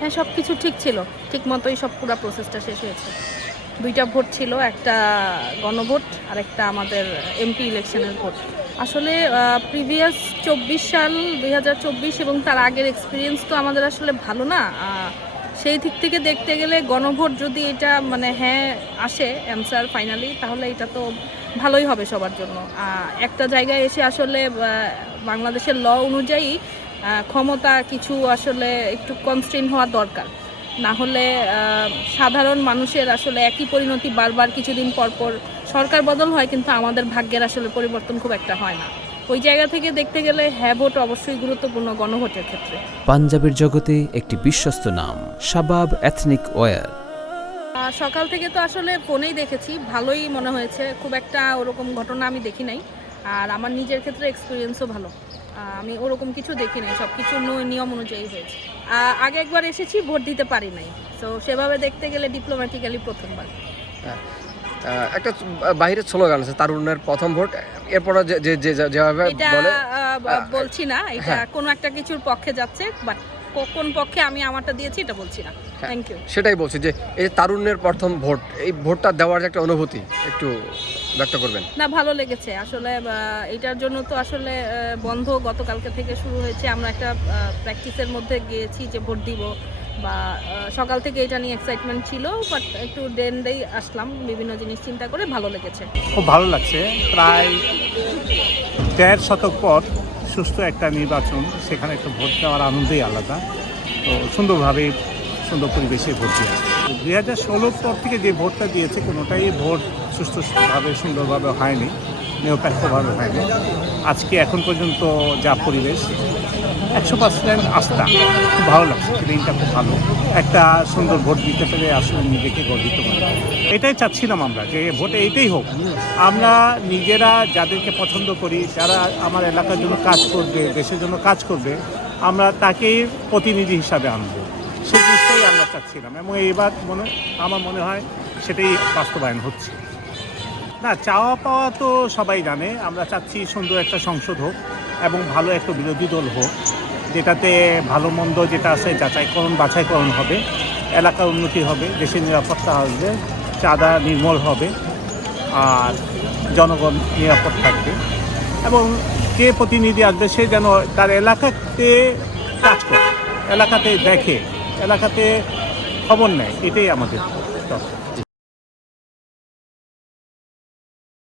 হ্যাঁ, সব কিছু ঠিক ছিল, ঠিক মতোই সব পুরো প্রসেসটা শেষ হয়েছে। 2টা ভোট ছিল, একটা গণভোট আর একটা আমাদের এমপি ইলেকশনের ভোট। আসলে প্রিভিয়াস 2024 এবং তার আগের এক্সপিরিয়েন্স তো আমাদের আসলে ভালো না। সেই দিক থেকে দেখতে গেলে গণভোট যদি এটা মানে হ্যাঁ আসে অ্যান্সার ফাইনালি, তাহলে এটা তো ভালোই হবে সবার জন্য। একটা জায়গায় এসে আসলে বাংলাদেশের ল অনুযায়ী ক্ষমতা কিছু আসলে একটু কনস্ট্রেন হওয়া দরকার, না হলে সাধারণ মানুষের আসলে একই পরিণতি বারবার কিছুদিন পর পর সরকার বদল হয়, কিন্তু আমাদের ভাগ্যের আসলে পরিবর্তন খুব একটা হয় না। ওই জায়গা থেকে দেখতে গেলে হ্যাঁ ভোট অবশ্যই গুরুত্বপূর্ণ গণভোটের ক্ষেত্রে। পাঞ্জাবের জগতে একটি বিশ্বস্ত নাম, শাবাব এথনিক ওয়্যার। সকাল থেকে তো আসলে ফোনেই দেখেছি, ভালোই মনে হয়েছে, খুব একটা ওরকম ঘটনা আমি দেখি নাই। আর আমার নিজের ক্ষেত্রে এক্সপিরিয়েন্সও ভালো, আমি ওরকম কিছু দেখি নাই, সব কিছু নিয়ম অনুযায়ী হয়েছে। আগে একবার এসেছি, ভোট দিতে পারি নাই, তো সেভাবে দেখতে গেলে ডিপ্লোম্যাটিক্যালি প্রথমবার। একটা বাইরের স্লোগান আছে, তারুণ্যের প্রথম ভোট, এরপর যেভাবে বলে বলছি না এটা কোনো একটা কিছুর পক্ষে যাচ্ছে, বাট কোন পক্ষে আমি আমারটা দিয়েছি এটা বলছি না। Thank you. সেটাই বলছি যে এই তারুণ্যের প্রথম ভোট, এই ভোটটা দেওয়ার যে একটা অনুভূতি একটু ব্যক্ত করবেন। না, ভালো লেগেছে আসলে। এটার জন্য তো আসলে বন্ধ গতকালকে থেকে শুরু হয়েছে, আমরা একটা প্র্যাকটিসের মধ্যে গিয়েছি যে ভোট দিব, বা সকাল থেকে এটা নিয়ে এক্সাইটমেন্ট ছিল, বাট একটু দেই আসলাম বিভিন্ন জিনিস চিন্তা করে, ভালো লেগেছে। খুব ভালো লাগছে। প্রায় 1.5 শতক পর সুষ্ঠু একটা নির্বাচন, সেখানে একটা ভোট দেওয়ার আনন্দই আলাদা। তো সুন্দরভাবে সুন্দর পরিবেশে ভোট দিয়েছে। 2016 পর থেকে যে ভোটটা দিয়েছে কোনোটাই ভোট সুষ্ঠুভাবে সুন্দরভাবে হয়নি, নিরপেক্ষভাবে হয়নি। আজকে এখন পর্যন্ত যা পরিবেশ 100% আস্থা, খুব ভালো লাগছে। দিনটা খুব ভালো, একটা সুন্দর ভোট দিতে পেরে আসলে নিজেকে গর্বিত মনে হয়। এটাই চাচ্ছিলাম আমরা, যে ভোটে এইটাই হোক। আমরা নিজেরা যাদেরকে পছন্দ করি, যারা আমার এলাকার জন্য কাজ করবে, দেশের জন্য কাজ করবে, আমরা তাকেই প্রতিনিধি হিসাবে আনবো, সেই জিনিসটাই আমরা চাচ্ছিলাম। এবং এইবার আমার মনে হয় সেটাই বাস্তবায়ন হচ্ছে। না, চাওয়া পাওয়া তো সবাই জানে। আমরা চাচ্ছি সুন্দর একটা সংসদ হোক এবং ভালো একটা বিরোধী দল হোক, যেটাতে ভালো মন্দ যেটা আছে বাছাইকরণ হবে, এলাকার উন্নতি হবে, দেশের নিরাপত্তা আসবে, চাঁদা নির্মূল হবে, আর জনগণ নিরাপদ থাকবে। এবং কে প্রতিনিধি আসবে সে যেন তার এলাকাতে কাজ করে, এলাকাতে দেখে, এলাকাতে খবর নেয়, এটাই আমাদের